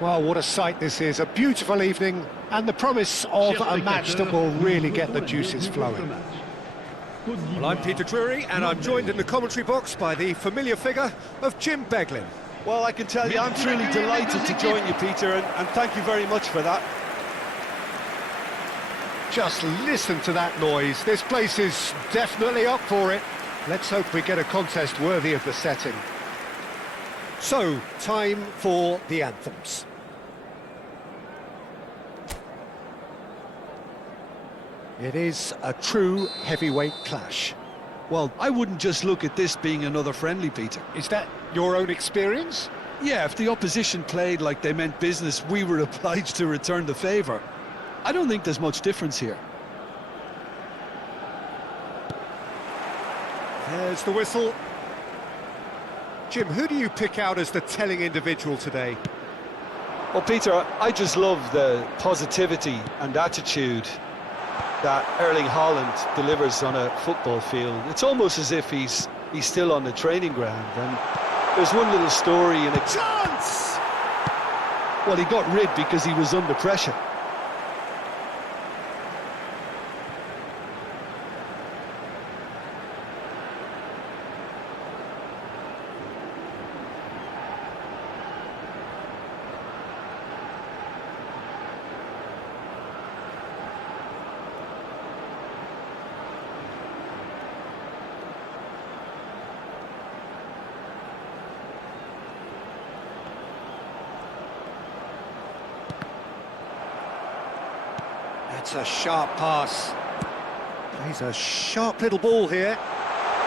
Well, what a sight this is. A beautiful evening and the promise of a match that will really get the juices flowing. Well, I'm Peter Drury, and I'm joined in the commentary box by the familiar figure of Jim Beglin. Well, I can tell you, I'm truly delighted to join you, Peter, and thank you very much for that. Just listen to that noise. This place is definitely up for it. Let's hope we get a contest worthy of the setting. So, time for the anthems. It is a true heavyweight clash. Well, I wouldn't just look at this being another friendly, Peter. Is that your own experience? Yeah, if the opposition played like they meant business, we were obliged to return the favour. I don't think there's much difference here. There's the whistle. Jim, who do you pick out as the telling individual today? Well, Peter, I just love the positivity and attitude that Erling Haaland delivers on a football field. It's almost as if he's still on the training ground. And there's one little story in a Chance! Well, he got rid because he was under pressure. That's a sharp pass. Plays a sharp little ball here.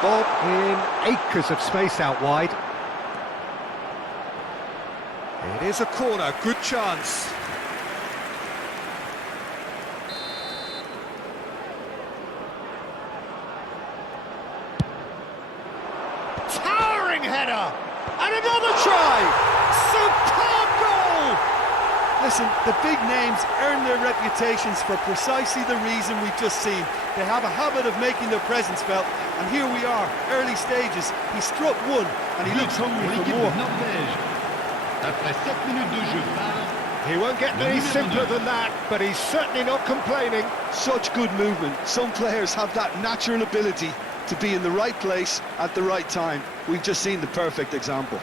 Bob in acres of space out wide. It is a corner, good chance. Towering header! And another try! Superb goal! Listen, the big names earn their reputations for precisely the reason we've just seen. They have a habit of making their presence felt, and here we are, early stages. He struck one, and he looks hungry for more. He won't get any simpler than that, but he's certainly not complaining. Such good movement. Some players have that natural ability to be in the right place at the right time. We've just seen the perfect example.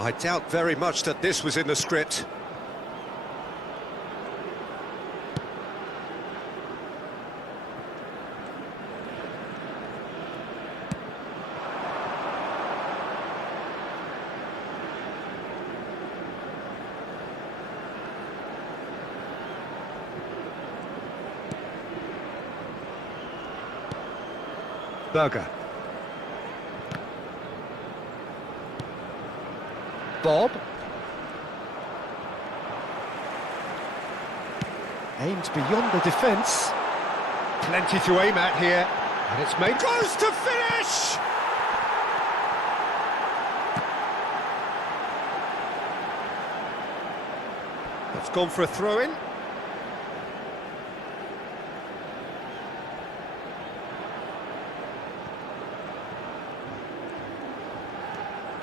I doubt very much that this was in the script. Berger. Bob. Aimed beyond the defence. Plenty to aim at here. And it's made Goes to finish! That's gone for a throw-in.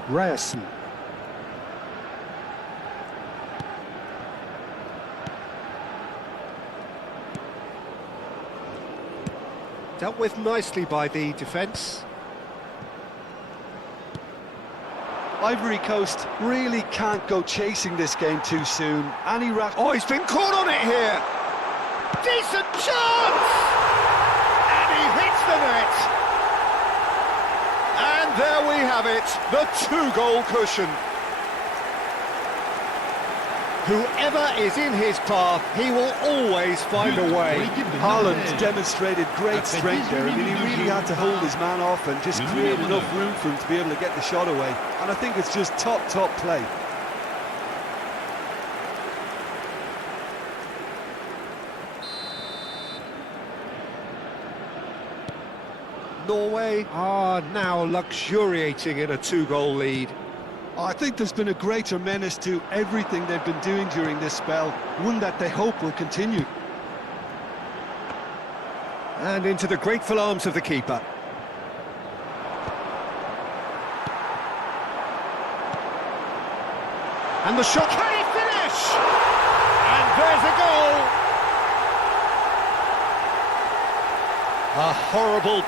Ryerson. Dealt with nicely by the defence. Ivory Coast really can't go chasing this game too soon. Oh, he's been caught on it here! Decent chance! And he hits the net! And there we have it, the two-goal cushion. Whoever is in his path, he will always find a way. Haaland demonstrated great strength there. I mean, he really had to hold his man off and just create enough room for him to be able to get the shot away. And I think it's just top play. Norway are now luxuriating in a 2-goal lead. I think there's been a greater menace to everything they've been doing during this spell, one that they hope will continue. And into the grateful arms of the keeper. And the shot, can he finish? And there's a goal! A horrible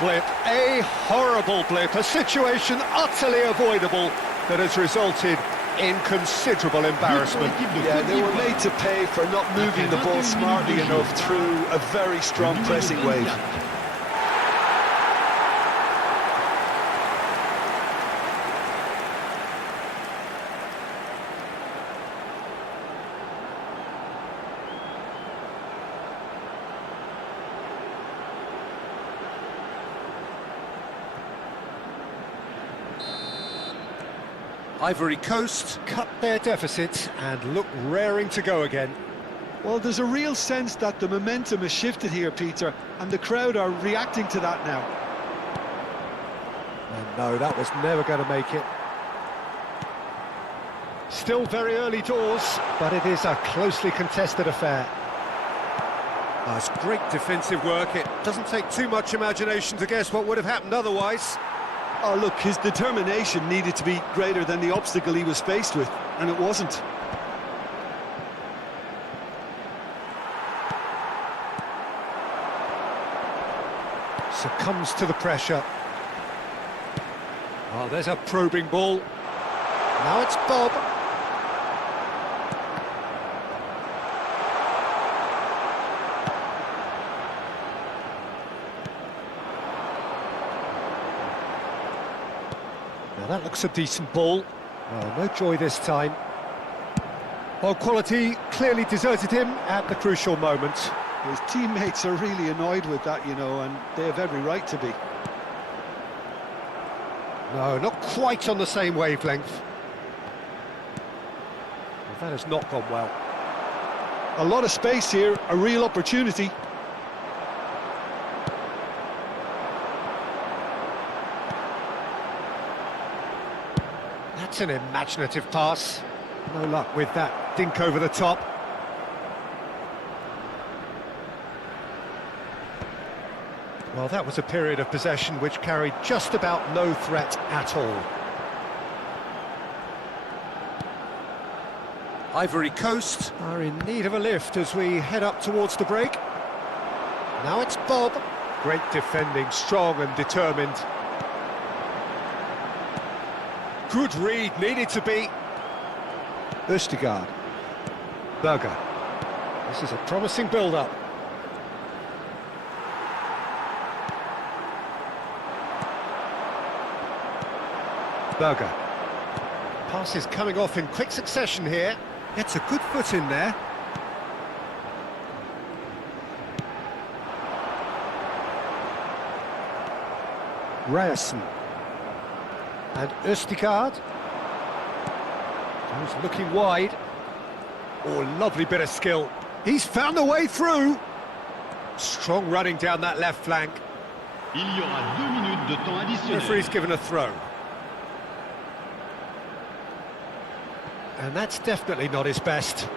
blip, a situation utterly avoidable that has resulted in considerable embarrassment. Yeah, they were made to pay for not moving the ball smartly enough through a very strong pressing wave. Ivory Coast cut their deficit and look raring to go again. Well, there's a real sense that the momentum has shifted here, Peter, and the crowd are reacting to that now. And no, that was never going to make it. Still very early doors, but it is a closely contested affair. It's great defensive work. It doesn't take too much imagination to guess what would have happened otherwise. Oh, look, his determination needed to be greater than the obstacle he was faced with, and it wasn't. Succumbs to the pressure. Oh, there's a probing ball. Now it's Bob. Now that looks a decent ball. Oh, no joy this time. Well, quality clearly deserted him at the crucial moment. His teammates are really annoyed with that, you know, and they have every right to be. No, not quite on the same wavelength. Well, that has not gone well. A lot of space here, a real opportunity. That's an imaginative pass. No luck with that dink over the top. Well, that was a period of possession which carried just about no threat at all. Ivory Coast are in need of a lift as we head up towards the break. Now it's Bob. Great defending, strong and determined. Good read, needed to be. Østigard. Berger. This is a promising build-up. Berger. Pass is coming off in quick succession here. Gets a good foot in there. Ryerson. And Østigard. He's looking wide. Oh, lovely bit of skill. He's found a way through. Strong running down that left flank. Il y aura 2 minutes de temps additionnel. Referee's given a throw. And that's definitely not his best.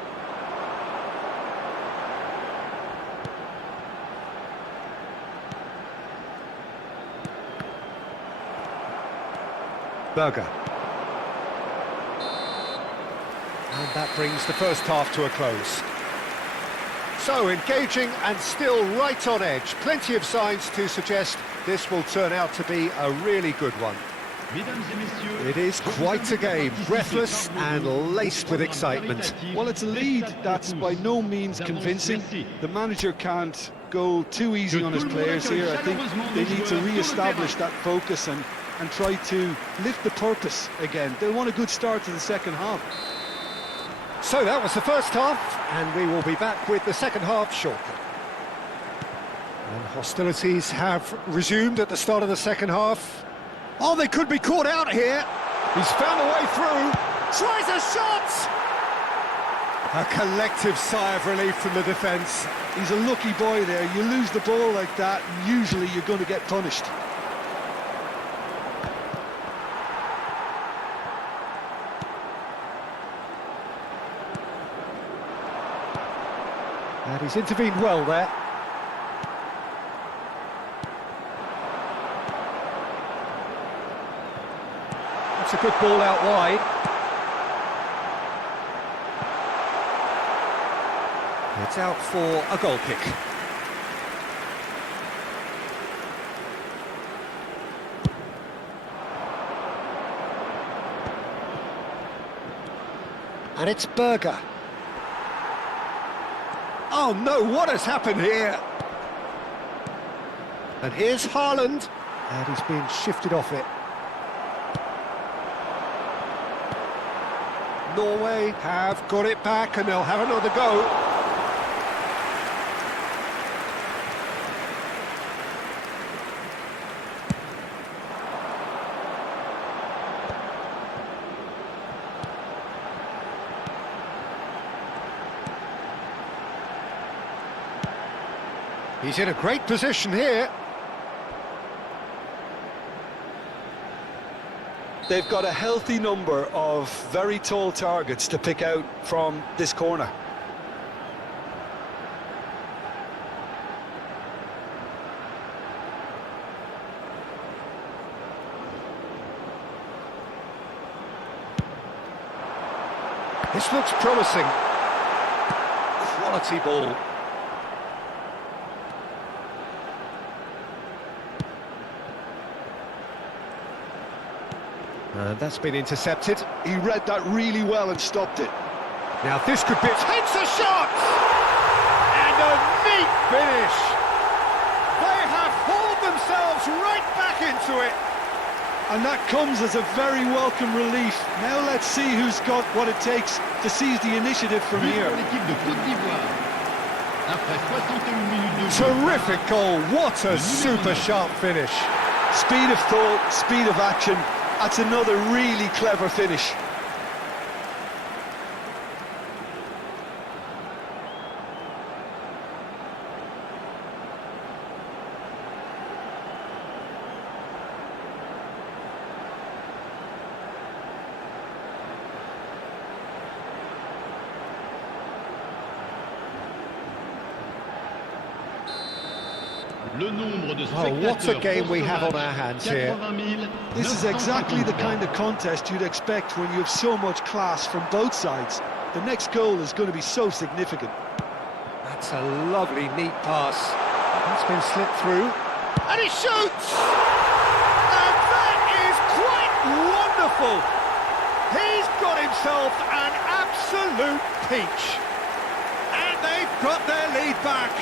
Berger. And that brings the first half to a close. So, engaging and still right on edge. Plenty of signs to suggest this will turn out to be a really good one. It is quite a game, breathless and laced with excitement. Well, it's a lead that's by no means convincing. The manager can't go too easy on his players here. I think they need to re-establish that focus and try to lift the purpose again. They want a good start to the second half. So that was the first half, and we will be back with the second half shortly. And hostilities have resumed at the start of the second half. Oh, they could be caught out here. He's found a way through. Tries a shot! A collective sigh of relief from the defence. He's a lucky boy there. You lose the ball like that, and usually you're going to get punished. And he's intervened well there. That's a good ball out wide. It's out for a goal kick. And it's Berger. Oh no, what has happened here? And here's Haaland. And he's being shifted off it. Norway have got it back and they'll have another go. He's in a great position here. They've got a healthy number of very tall targets to pick out from this corner. This looks promising. Quality ball. And that's been intercepted. He read that really well and stopped it. Now this could be... Takes a shot! And a neat finish! They have hauled themselves right back into it! And that comes as a very welcome relief. Now let's see who's got what it takes to seize the initiative from But here. pour l'équipe de Côte-d'Ivoire. Après 61 minutes de jeu. Terrific goal. What a super sharp finish. Speed of thought, speed of action. That's another really clever finish. Le nombre de Oh, what a spectateurs game pour we ce have on match, our hands here. 80 This is exactly the kind of contest you'd expect when you have so much class from both sides. The next goal is going to be so significant. That's a lovely, neat pass. That's been slipped through. And he shoots! And that is quite wonderful! He's got himself an absolute peach. And they've got their lead back.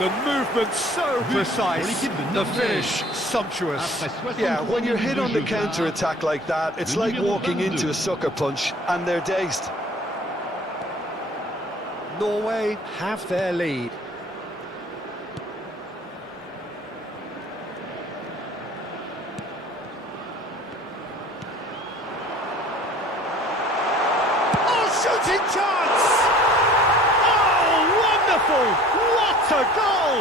The movement so precise, the finish sumptuous. Yeah, when you're hit on the counter-attack like that, it's like walking into a sucker punch, and they're dazed. Norway have their lead. Oh, shooting chance! Oh, wonderful! What a goal!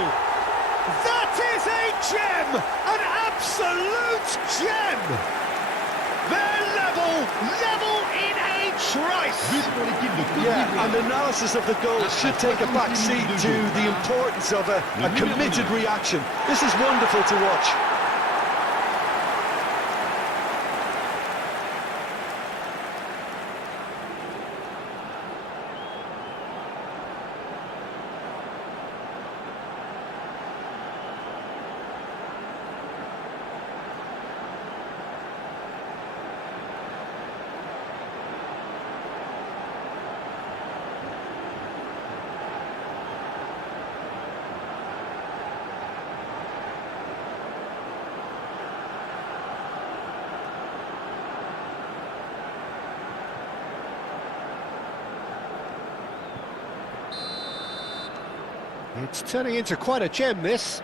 That is a gem! An absolute gem! They're level in a trice! But pour l'équipe de Côte Yeah, d'Ivoire. and analysis of the goal should take a back seat to the importance of a committed reaction. This is wonderful to watch. It's turning into quite a gem, this.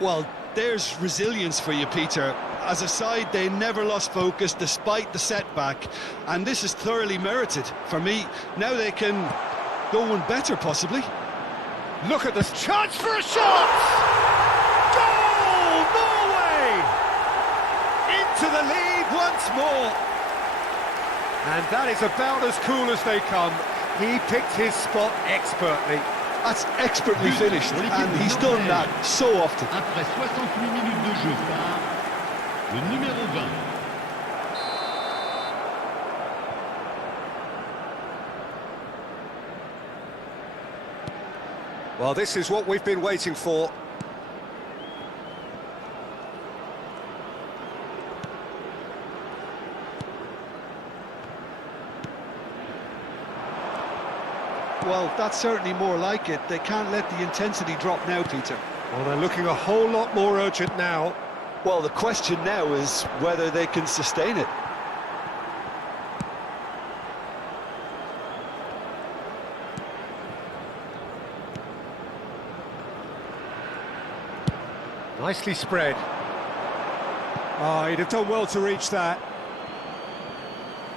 Well, there's resilience for you, Peter. As a side, they never lost focus despite the setback, and this is thoroughly merited. For me, now they can go one better, possibly. Look at this chance for a shot! Goal! Norway! Into the lead once more. And that is about as cool as they come. He picked his spot expertly. That's expertly finished, and he's done that so often. Après 68 minutes de jeu par le numéro 20. Well, this is what we've been waiting for. Well, that's certainly more like it. They can't let the intensity drop now, Peter. Well, they're looking a whole lot more urgent now. Well, the question now is whether they can sustain it. Nicely spread. Oh, he'd have done well to reach that.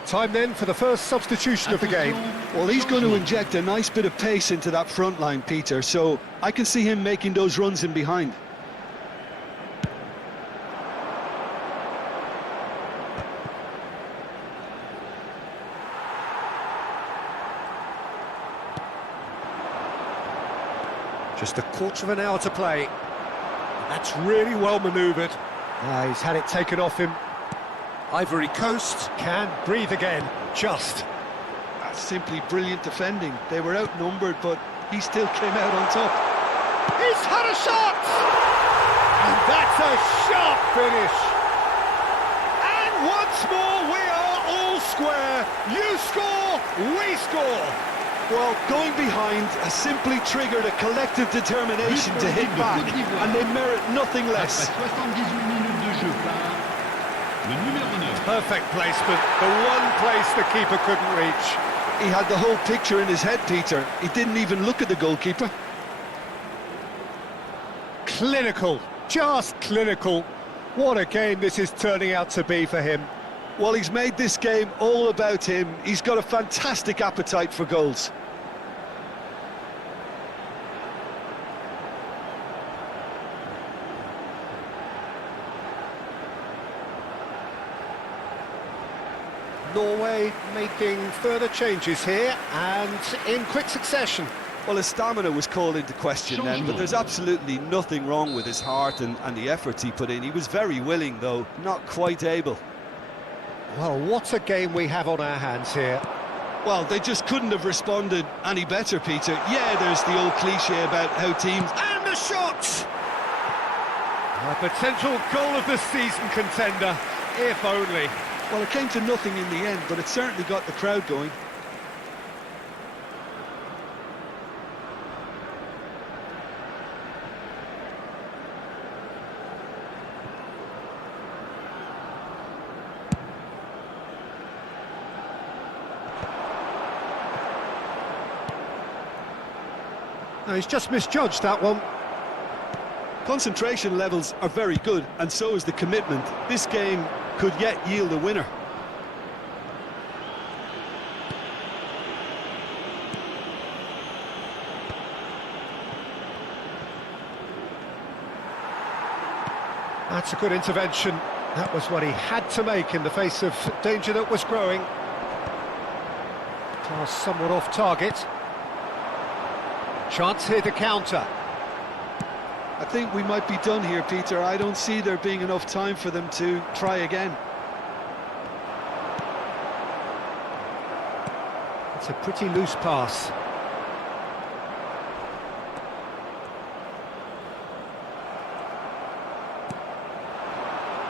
Time then for the first substitution of the game. Well, he's going to inject a nice bit of pace into that front line, Peter, so I can see him making those runs in behind. Just a quarter of an hour to play. That's really well manoeuvred. He's had it taken off him. Ivory Coast can breathe again, just. That's simply brilliant defending. They were outnumbered, but he still came out on top. He's had a shot! And that's a sharp finish. And once more we are all square. You score, we score. Well, going behind has simply triggered a collective determination to hit back, and they merit nothing less. Après 78 minutes de jeu par le numéro 9. Perfect placement, the one place the keeper couldn't reach. He had the whole picture in his head, Peter. He didn't even look at the goalkeeper. Clinical, just clinical. What a game this is turning out to be for him. Well, he's made this game all about him. He's got a fantastic appetite for goals. Norway making further changes here and in quick succession. Well, his stamina was called into question then, but there's absolutely nothing wrong with his heart and the efforts he put in. He was very willing, though, not quite able. Well, what a game we have on our hands here. Well, they just couldn't have responded any better, Peter. Yeah, there's the old cliche about how teams... And the shot! A potential goal of the season contender, if only. Well, it came to nothing in the end, but it certainly got the crowd going. No, he's just misjudged that one. Concentration levels are very good, and so is the commitment. This game could yet yield a winner. That's a good intervention. That was what he had to make in the face of danger that was growing. Pass somewhat off target. Chance here to counter. I think we might be done here, Peter. I don't see there being enough time for them to try again. It's a pretty loose pass.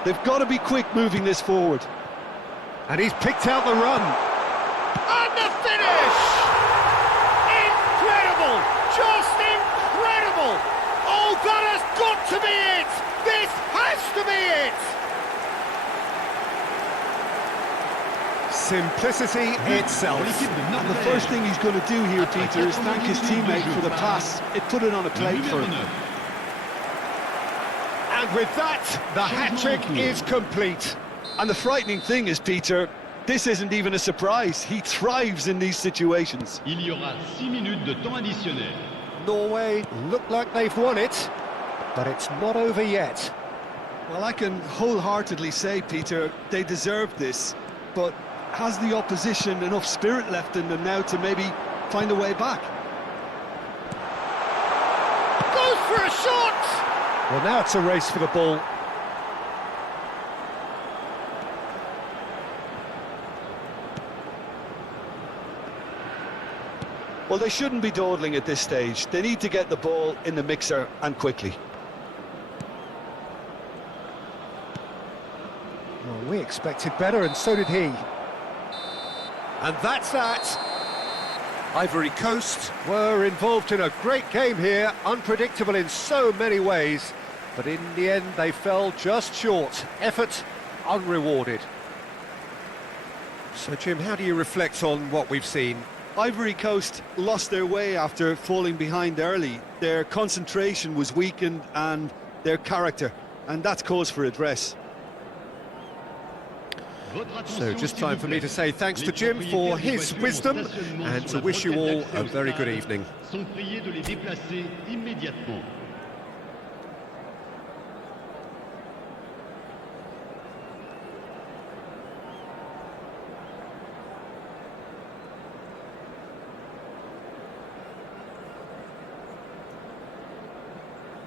They've got to be quick moving this forward. And he's picked out the run. And the finish! Incredible! Just incredible! Oh, that has got to be it! This has to be it! Simplicity itself. And the first thing he's going to do here, Peter, is thank his teammate for the pass. It put it on a plate for him. And with that, the hat-trick is complete. And the frightening thing is, Peter, this isn't even a surprise. He thrives in these situations. Il y aura 6 minutes de temps additionnel. Norway look like they've won it, but it's not over yet. Well, I can wholeheartedly say, Peter, they deserved this, but has the opposition enough spirit left in them now to maybe find a way back? Goes for a shot! Well, now it's a race for the ball. Well, they shouldn't be dawdling at this stage. They need to get the ball in the mixer and quickly. Well, we expected better, and so did he. And that's that. Ivory Coast were involved in a great game here, unpredictable in so many ways, but in the end they fell just short. Effort unrewarded. So, Jim, how do you reflect on what we've seen? Ivory Coast lost their way after falling behind early. Their concentration was weakened and their character, and that's cause for address. So just time for me to say thanks to Jim for his wisdom and to wish you all a very good evening. Sont priés de les déplacer immédiatement.